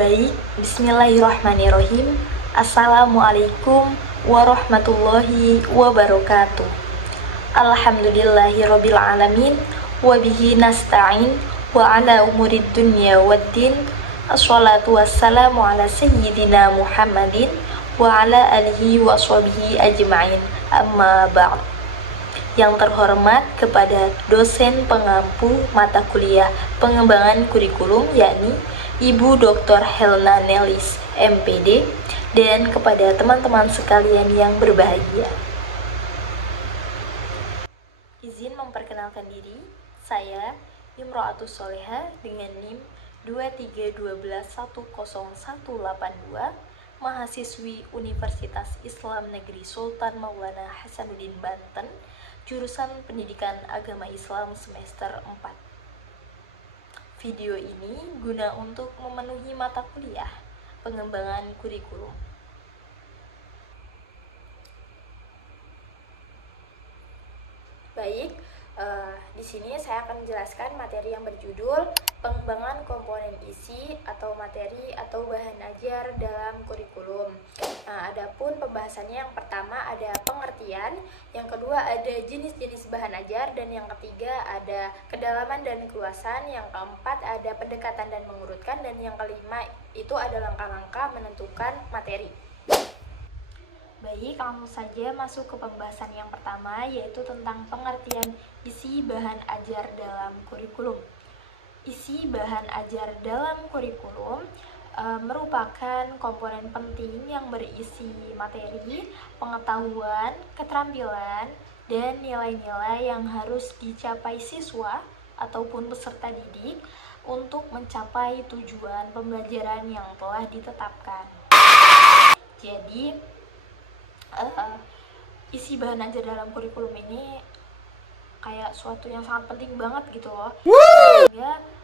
Baik, bismillahirrahmanirrahim. Assalamualaikum warahmatullahi wabarakatuh. Alhamdulillahirabbil alamin wa bihi nasta'in wa ala umurid dunya waddin. Assalatu wassalamu ala sayyidina Muhammadin wa ala alihi wa sahbihi ajma'in. Amma ba'd. Yang terhormat kepada dosen pengampu mata kuliah pengembangan kurikulum, yakni Ibu Dr. Helna Nelis, MPD, dan kepada teman-teman sekalian yang berbahagia. Izin memperkenalkan diri, saya Imro'atus Soleha dengan NIM 231210182, mahasiswi Universitas Islam Negeri Sultan Maulana Hasanuddin Banten, jurusan Pendidikan Agama Islam semester 4. Video ini guna untuk memenuhi mata kuliah pengembangan kurikulum. Baik, di sini saya akan menjelaskan materi yang berjudul pengembangan komponen isi atau materi atau bahan ajar dalam kurikulum. Nah, adapun pembahasannya yang pertama ada pengertian, yang kedua ada jenis-jenis bahan ajar, dan yang ketiga ada kedalaman dan keluasan, yang keempat ada pendekatan dan mengurutkan, dan yang kelima itu ada langkah-langkah menentukan materi. Baik, langsung saja masuk ke pembahasan yang pertama, yaitu tentang pengertian isi bahan ajar dalam kurikulum. Isi bahan ajar dalam kurikulum merupakan komponen penting yang berisi materi, pengetahuan, keterampilan, dan nilai-nilai yang harus dicapai siswa ataupun peserta didik untuk mencapai tujuan pembelajaran yang telah ditetapkan. Jadi, isi bahan ajar dalam kurikulum ini kayak suatu yang sangat penting banget gitu loh. Sehingga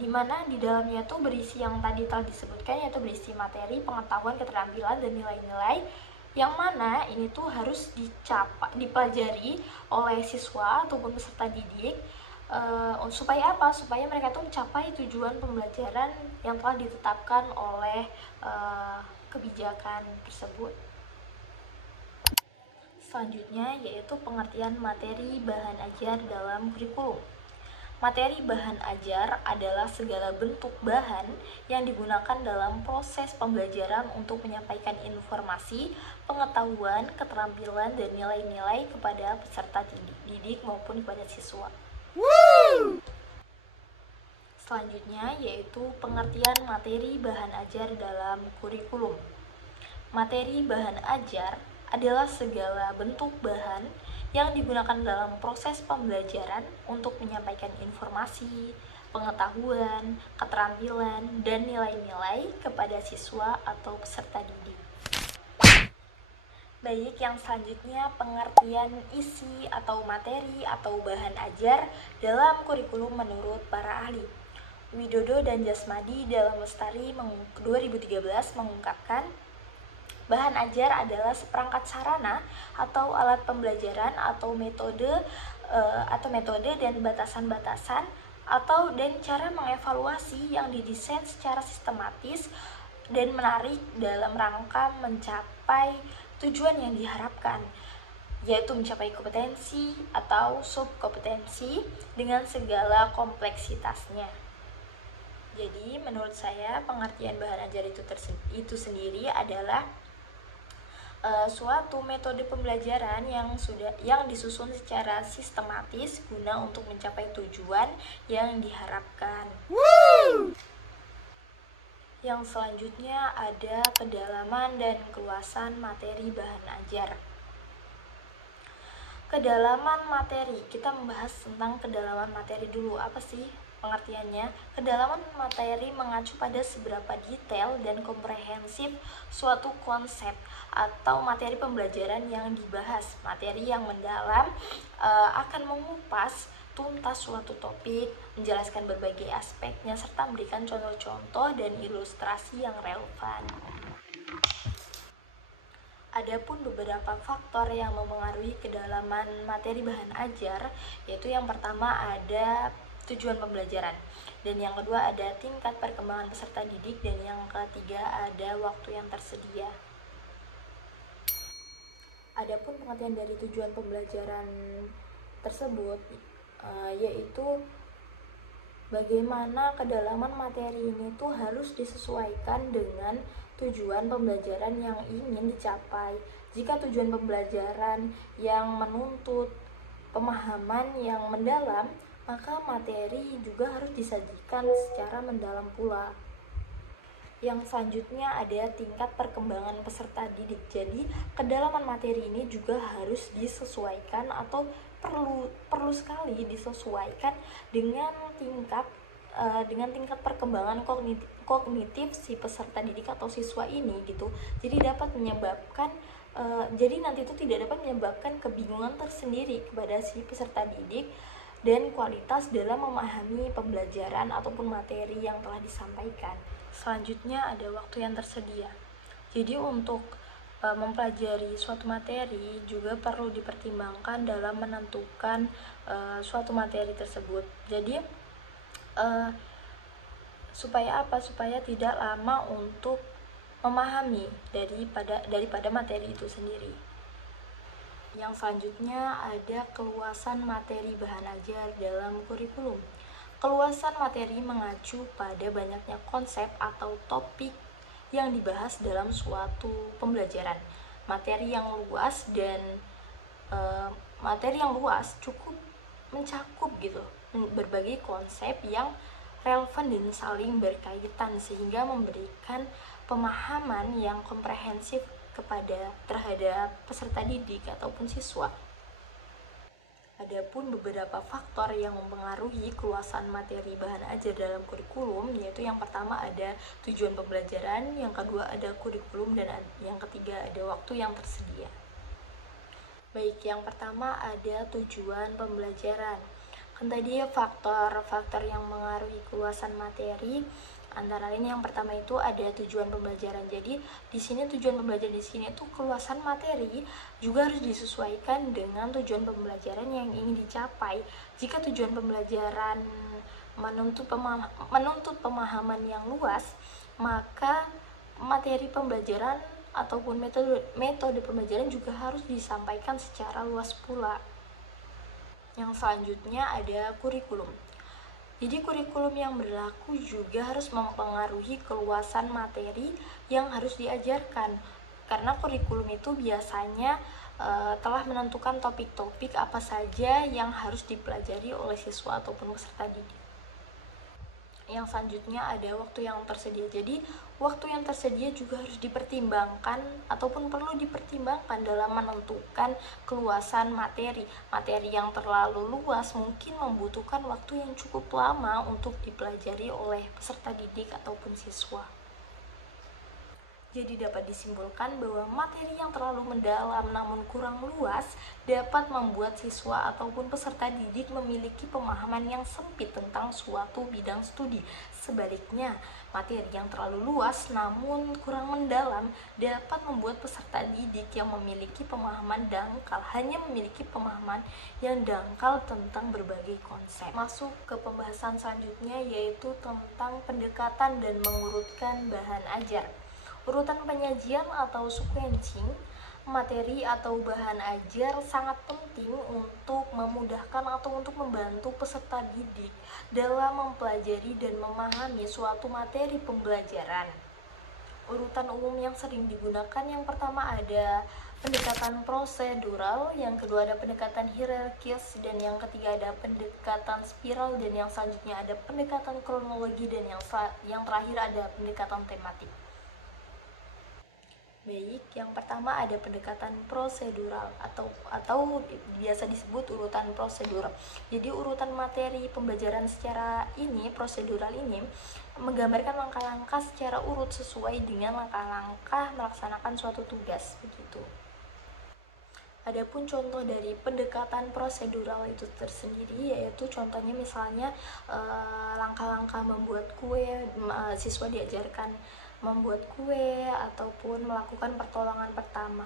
dimana di dalamnya tuh berisi yang tadi telah disebutkan, yaitu berisi materi, pengetahuan, keterampilan, dan nilai-nilai yang mana ini tuh harus dipelajari oleh siswa ataupun peserta didik supaya apa? Supaya mereka tuh mencapai tujuan pembelajaran yang telah ditetapkan oleh kebijakan tersebut. Selanjutnya yaitu pengertian materi bahan ajar dalam kurikulum. Materi bahan ajar adalah segala bentuk bahan yang digunakan dalam proses pembelajaran untuk menyampaikan informasi, pengetahuan, keterampilan, dan nilai-nilai kepada peserta didik maupun kepada siswa. Selanjutnya yaitu pengertian materi bahan ajar dalam kurikulum. Materi bahan ajar adalah segala bentuk bahan yang digunakan dalam proses pembelajaran untuk menyampaikan informasi, pengetahuan, keterampilan, dan nilai-nilai kepada siswa atau peserta didik. Baik, yang selanjutnya pengertian isi atau materi atau bahan ajar dalam kurikulum menurut para ahli. Widodo dan Jasmadi dalam Lestari 2013 mengungkapkan, bahan ajar adalah seperangkat sarana atau alat pembelajaran atau metode dan batasan-batasan dan cara mengevaluasi yang didesain secara sistematis dan menarik dalam rangka mencapai tujuan yang diharapkan, yaitu mencapai kompetensi atau subkompetensi dengan segala kompleksitasnya. Jadi menurut saya pengertian bahan ajar itu sendiri adalah suatu metode pembelajaran yang disusun secara sistematis guna untuk mencapai tujuan yang diharapkan. Yang selanjutnya ada kedalaman dan keluasan materi bahan ajar. Kedalaman materi, kita membahas tentang kedalaman materi dulu. Apa sih pengertiannya? Kedalaman materi mengacu pada seberapa detail dan komprehensif suatu konsep atau materi pembelajaran yang dibahas. Materi yang mendalam akan mengupas tuntas suatu topik, menjelaskan berbagai aspeknya, serta memberikan contoh-contoh dan ilustrasi yang relevan. Adapun beberapa faktor yang mempengaruhi kedalaman materi bahan ajar, yaitu yang pertama ada tujuan pembelajaran. Dan yang kedua ada tingkat perkembangan peserta didik, dan yang ketiga ada waktu yang tersedia. Adapun pengertian dari tujuan pembelajaran tersebut yaitu bagaimana kedalaman materi ini tuh harus disesuaikan dengan tujuan pembelajaran yang ingin dicapai. Jika tujuan pembelajaran yang menuntut pemahaman yang mendalam, maka materi juga harus disajikan secara mendalam pula. Yang selanjutnya ada tingkat perkembangan peserta didik. Jadi kedalaman materi ini juga harus disesuaikan atau perlu sekali disesuaikan dengan tingkat perkembangan kognitif si peserta didik atau siswa ini gitu. Jadi dapat menyebabkan jadi nanti itu tidak dapat menyebabkan kebingungan tersendiri kepada si peserta didik dan kualitas dalam memahami pembelajaran ataupun materi yang telah disampaikan. Selanjutnya ada waktu yang tersedia. Jadi untuk mempelajari suatu materi juga perlu dipertimbangkan dalam menentukan suatu materi tersebut. Jadi supaya apa? Supaya tidak lama untuk memahami daripada materi itu sendiri. Yang selanjutnya ada keluasan materi bahan ajar dalam kurikulum. Keluasan materi mengacu pada banyaknya konsep atau topik yang dibahas dalam suatu pembelajaran. Materi yang luas cukup mencakup gitu berbagai konsep yang relevan dan saling berkaitan sehingga memberikan pemahaman yang komprehensif terhadap peserta didik ataupun siswa. Adapun beberapa faktor yang mempengaruhi keluasan materi bahan ajar dalam kurikulum, yaitu yang pertama ada tujuan pembelajaran, yang kedua ada kurikulum, dan yang ketiga ada waktu yang tersedia. Baik, yang pertama ada tujuan pembelajaran. Kan tadi faktor-faktor yang mengaruhi keluasan materi, antara lain yang pertama itu ada tujuan pembelajaran. Jadi di sini tujuan pembelajaran di sini itu keluasan materi juga harus disesuaikan dengan tujuan pembelajaran yang ingin dicapai. Jika tujuan pembelajaran menuntut pemahaman yang luas, maka materi pembelajaran ataupun metode pembelajaran juga harus disampaikan secara luas pula. Yang selanjutnya ada kurikulum. Jadi kurikulum yang berlaku juga harus mempengaruhi keluasan materi yang harus diajarkan. Karena kurikulum itu biasanya telah menentukan topik-topik apa saja yang harus dipelajari oleh siswa ataupun peserta didik. Yang selanjutnya ada waktu yang tersedia. Jadi waktu yang tersedia juga harus dipertimbangkan ataupun perlu dipertimbangkan dalam menentukan keluasan materi. Materi yang terlalu luas mungkin membutuhkan waktu yang cukup lama untuk dipelajari oleh peserta didik ataupun siswa. Jadi dapat disimpulkan bahwa materi yang terlalu mendalam namun kurang luas dapat membuat siswa ataupun peserta didik memiliki pemahaman yang sempit tentang suatu bidang studi. Sebaliknya, materi yang terlalu luas namun kurang mendalam dapat membuat peserta didik yang memiliki pemahaman dangkal hanya memiliki pemahaman yang dangkal tentang berbagai konsep. Masuk ke pembahasan selanjutnya yaitu tentang pendekatan dan mengurutkan bahan ajar. Urutan penyajian atau sequencing materi atau bahan ajar sangat penting untuk memudahkan atau untuk membantu peserta didik dalam mempelajari dan memahami suatu materi pembelajaran. Urutan umum yang sering digunakan yang pertama ada pendekatan prosedural, yang kedua ada pendekatan hierarkis, dan yang ketiga ada pendekatan spiral, dan yang selanjutnya ada pendekatan kronologi, dan yang terakhir ada pendekatan tematik. Baik, yang pertama ada pendekatan prosedural atau biasa disebut urutan prosedur. Jadi urutan materi pembelajaran secara prosedural ini menggambarkan langkah-langkah secara urut sesuai dengan langkah-langkah melaksanakan suatu tugas begitu. Adapun contoh dari pendekatan prosedural itu tersendiri yaitu contohnya misalnya langkah-langkah membuat kue, siswa diajarkan membuat kue ataupun melakukan pertolongan pertama.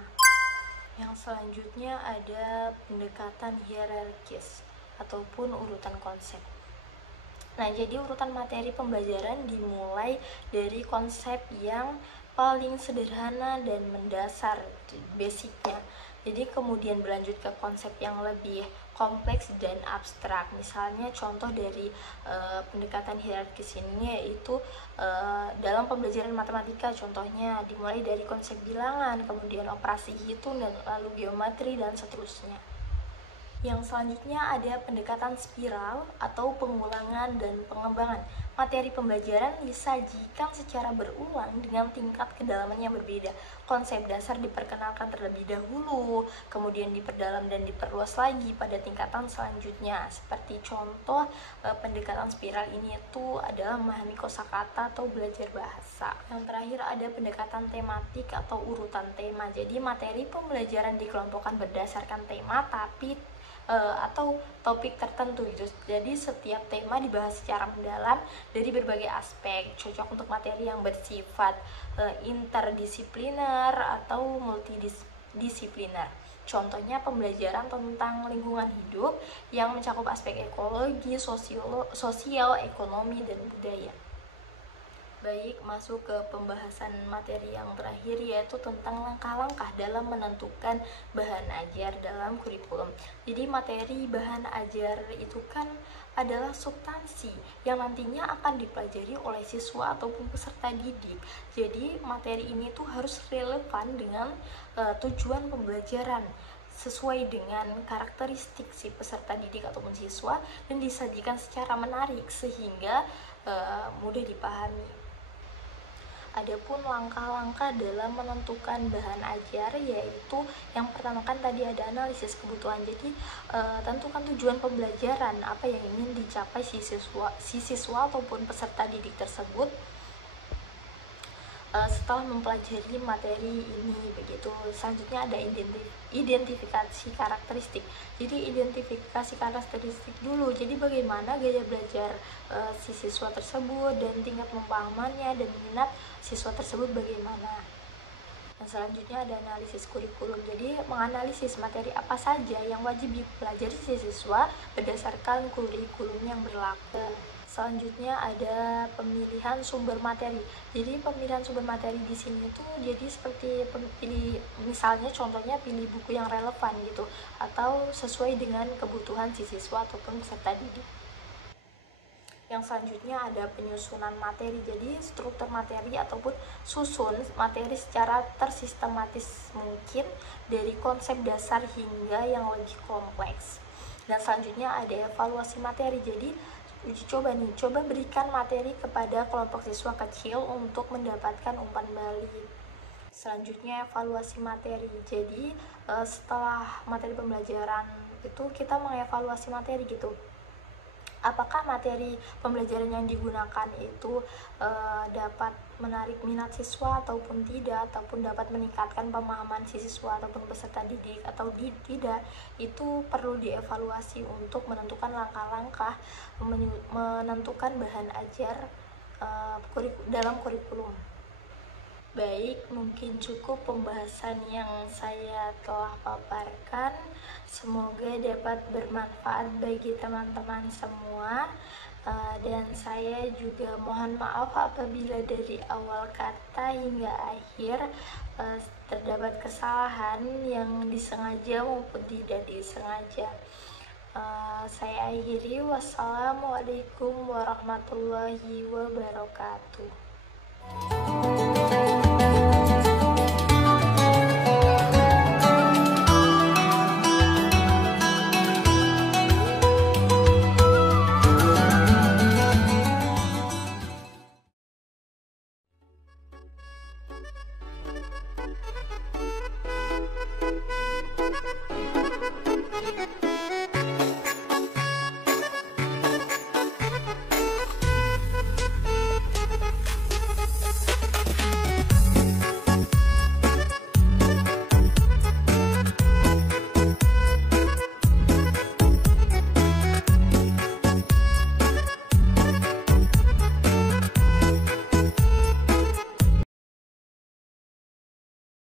Yang selanjutnya ada pendekatan hierarkis ataupun urutan konsep. Nah, jadi urutan materi pembelajaran dimulai dari konsep yang paling sederhana dan mendasar, basicnya. Jadi kemudian berlanjut ke konsep yang lebih kompleks dan abstrak. Misalnya contoh dari pendekatan hierarkis ini yaitu dalam pembelajaran matematika, contohnya dimulai dari konsep bilangan, kemudian operasi hitung, dan lalu geometri dan seterusnya. Yang selanjutnya ada pendekatan spiral atau pengulangan dan pengembangan. Materi pembelajaran disajikan secara berulang dengan tingkat kedalaman yang berbeda. Konsep dasar diperkenalkan terlebih dahulu, kemudian diperdalam dan diperluas lagi pada tingkatan selanjutnya. Seperti contoh pendekatan spiral ini itu adalah memahami kosakata atau belajar bahasa. Yang terakhir ada pendekatan tematik atau urutan tema. Jadi materi pembelajaran dikelompokkan berdasarkan tema atau topik tertentu gitu. Jadi setiap tema dibahas secara mendalam dari berbagai aspek, cocok untuk materi yang bersifat interdisipliner atau multidisipliner. Contohnya pembelajaran tentang lingkungan hidup yang mencakup aspek ekologi, sosial, ekonomi, dan budaya. Baik, masuk ke pembahasan materi yang terakhir, yaitu tentang langkah-langkah dalam menentukan bahan ajar dalam kurikulum. Jadi materi bahan ajar itu kan adalah substansi yang nantinya akan dipelajari oleh siswa ataupun peserta didik. Jadi materi ini tuh harus relevan dengan tujuan pembelajaran, sesuai dengan karakteristik si peserta didik ataupun siswa, dan disajikan secara menarik sehingga mudah dipahami. Adapun langkah-langkah dalam menentukan bahan ajar, yaitu yang pertama kan tadi ada analisis kebutuhan. Jadi tentukan tujuan pembelajaran, apa yang ingin dicapai si siswa ataupun peserta didik tersebut setelah mempelajari materi ini, begitu. Selanjutnya ada identifikasi karakteristik. Jadi identifikasi karakteristik dulu. Jadi bagaimana gaya belajar si siswa tersebut dan tingkat pemahamannya dan minat siswa tersebut bagaimana. Dan selanjutnya ada analisis kurikulum. Jadi menganalisis materi apa saja yang wajib dipelajari si siswa berdasarkan kurikulum yang berlaku. Selanjutnya ada pemilihan sumber materi. Jadi pemilihan sumber materi di sini tuh jadi seperti pilih, misalnya contohnya pilih buku yang relevan gitu, atau sesuai dengan kebutuhan si siswa ataupun peserta didik. Yang selanjutnya ada penyusunan materi. Jadi struktur materi ataupun susun materi secara tersistematis mungkin dari konsep dasar hingga yang lebih kompleks. Dan selanjutnya ada evaluasi materi. Jadi uji coba nih, coba berikan materi kepada kelompok siswa kecil untuk mendapatkan umpan balik. Selanjutnya evaluasi materi. Jadi setelah materi pembelajaran itu kita mengevaluasi materi gitu. Apakah materi pembelajaran yang digunakan itu dapat menarik minat siswa ataupun tidak, ataupun dapat meningkatkan pemahaman si siswa ataupun peserta didik atau tidak. Itu perlu dievaluasi untuk menentukan langkah-langkah menentukan bahan ajar dalam kurikulum. Baik, mungkin cukup pembahasan yang saya telah paparkan. Semoga dapat bermanfaat bagi teman-teman semua. Dan saya juga mohon maaf apabila dari awal kata hingga akhir terdapat kesalahan yang disengaja maupun tidak disengaja. Saya akhiri. Wassalamualaikum warahmatullahi wabarakatuh.